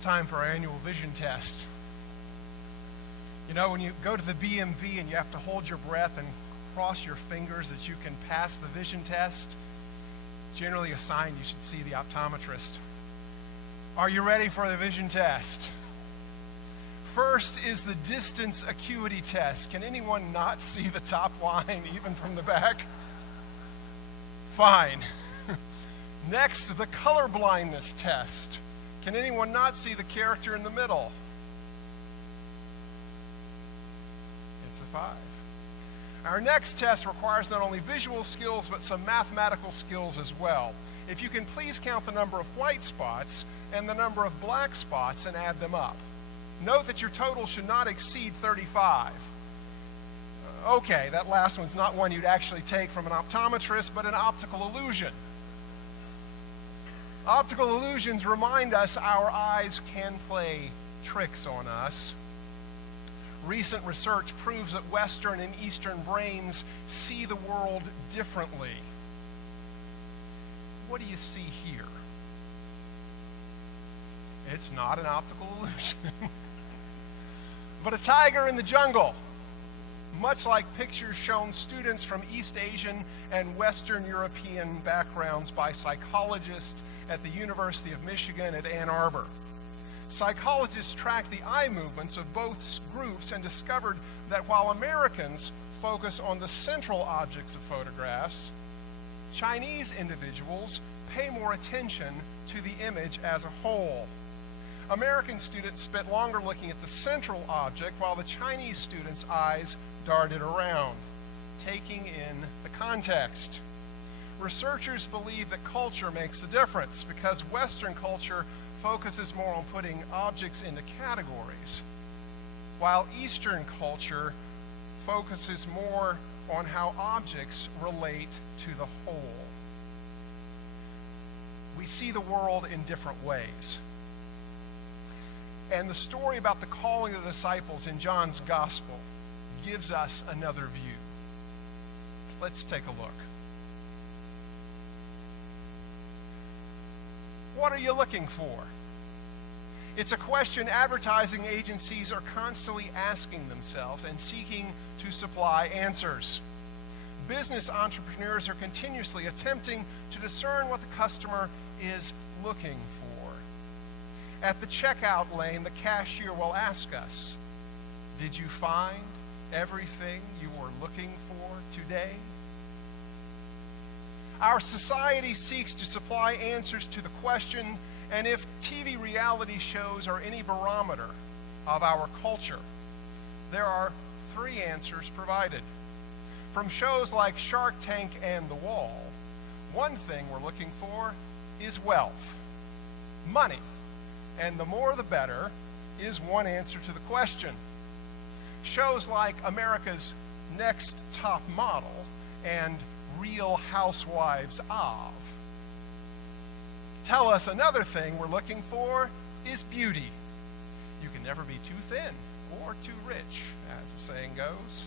time for our annual vision test. You know, when you go to the BMV and you have to hold your breath and cross your fingers that you can pass the vision test, generally a sign you should see the optometrist. Are you ready for the vision test? First is the distance acuity test. Can anyone not see the top line even from the back? Fine. Next, the color blindness test. Can anyone not see the character in the middle? It's a 5. Our next test requires not only visual skills, but some mathematical skills as well. If you can please count the number of white spots and the number of black spots and add them up. Note that your total should not exceed 35. Okay, that last one's not one you'd actually take from an optometrist, but an optical illusion. Optical illusions remind us our eyes can play tricks on us. Recent research proves that Western and Eastern brains see the world differently. What do you see here? It's not an optical illusion, but a tiger in the jungle. Much like pictures shown students from East Asian and Western European backgrounds by psychologists at the University of Michigan at Ann Arbor. Psychologists tracked the eye movements of both groups and discovered that while Americans focus on the central objects of photographs, Chinese individuals pay more attention to the image as a whole. American students spent longer looking at the central object, while the Chinese students' eyes darted around, taking in the context. Researchers believe that culture makes a difference because Western culture focuses more on putting objects into categories, while Eastern culture focuses more on how objects relate to the whole. We see the world in different ways. And the story about the calling of the disciples in John's Gospel gives us another view. Let's take a look. What are you looking for? It's a question advertising agencies are constantly asking themselves and seeking to supply answers. Business entrepreneurs are continuously attempting to discern what the customer is looking for. At the checkout lane, the cashier will ask us, "Did you find everything you were looking for today?" Our society seeks to supply answers to the question, and if TV reality shows are any barometer of our culture, there are 3 answers provided. From shows like Shark Tank and The Wall, one thing we're looking for is wealth, money, and the more the better is one answer to the question. Shows like America's Next Top Model and Real Housewives of tell us another thing we're looking for is beauty. You can never be too thin or too rich, as the saying goes.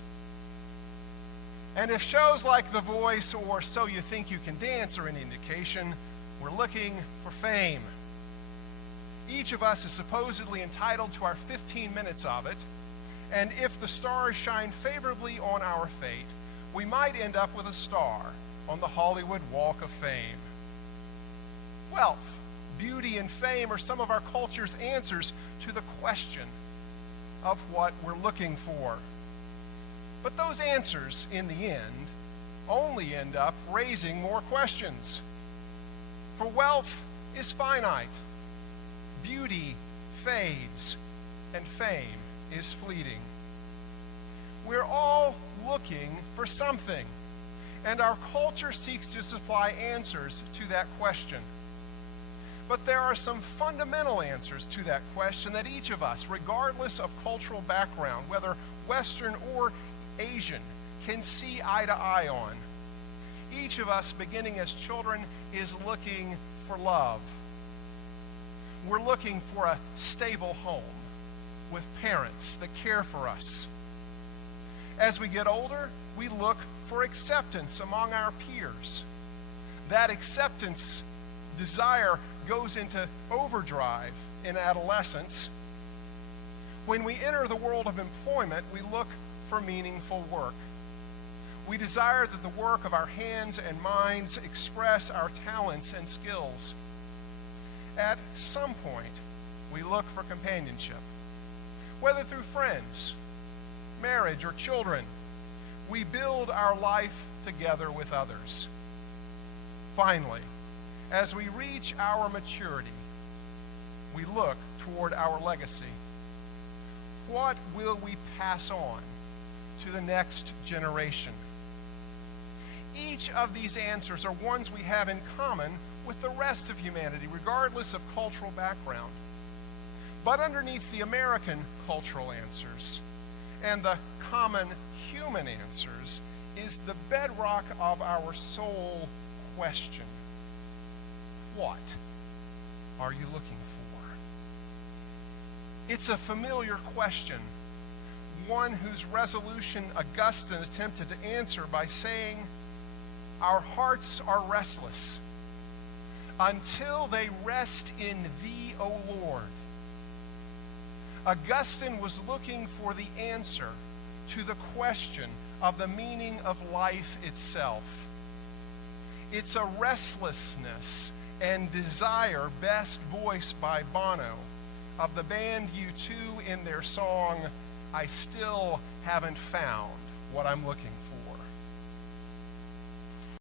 And if shows like The Voice or So You Think You Can Dance are any indication, we're looking for fame. Each of us is supposedly entitled to our 15 minutes of it, and if the stars shine favorably on our fate, we might end up with a star on the Hollywood Walk of Fame. Wealth, beauty, and fame are some of our culture's answers to the question of what we're looking for. But those answers, in the end, only end up raising more questions. For wealth is finite, beauty fades, and fame is fleeting. We're all looking for something, and our culture seeks to supply answers to that question. But there are some fundamental answers to that question that each of us, regardless of cultural background, whether Western or Asian, can see eye to eye on. Each of us, beginning as children, is looking for love. We're looking for a stable home with parents that care for us. As we get older, we look for acceptance among our peers. That acceptance desire goes into overdrive in adolescence. When we enter the world of employment, we look for meaningful work. We desire that the work of our hands and minds express our talents and skills. At some point, we look for companionship. Whether through friends, marriage, or children, we build our life together with others. Finally, as we reach our maturity, we look toward our legacy. What will we pass on to the next generation? Each of these answers are ones we have in common with the rest of humanity, regardless of cultural background. But underneath the American cultural answers and the common human answers is the bedrock of our soul question. What are you looking for? It's a familiar question, one whose resolution Augustine attempted to answer by saying, "Our hearts are restless until they rest in Thee, O Lord." Augustine was looking for the answer to the question of the meaning of life itself. It's a restlessness and desire best voiced by Bono of the band U2 in their song, "I Still Haven't Found What I'm Looking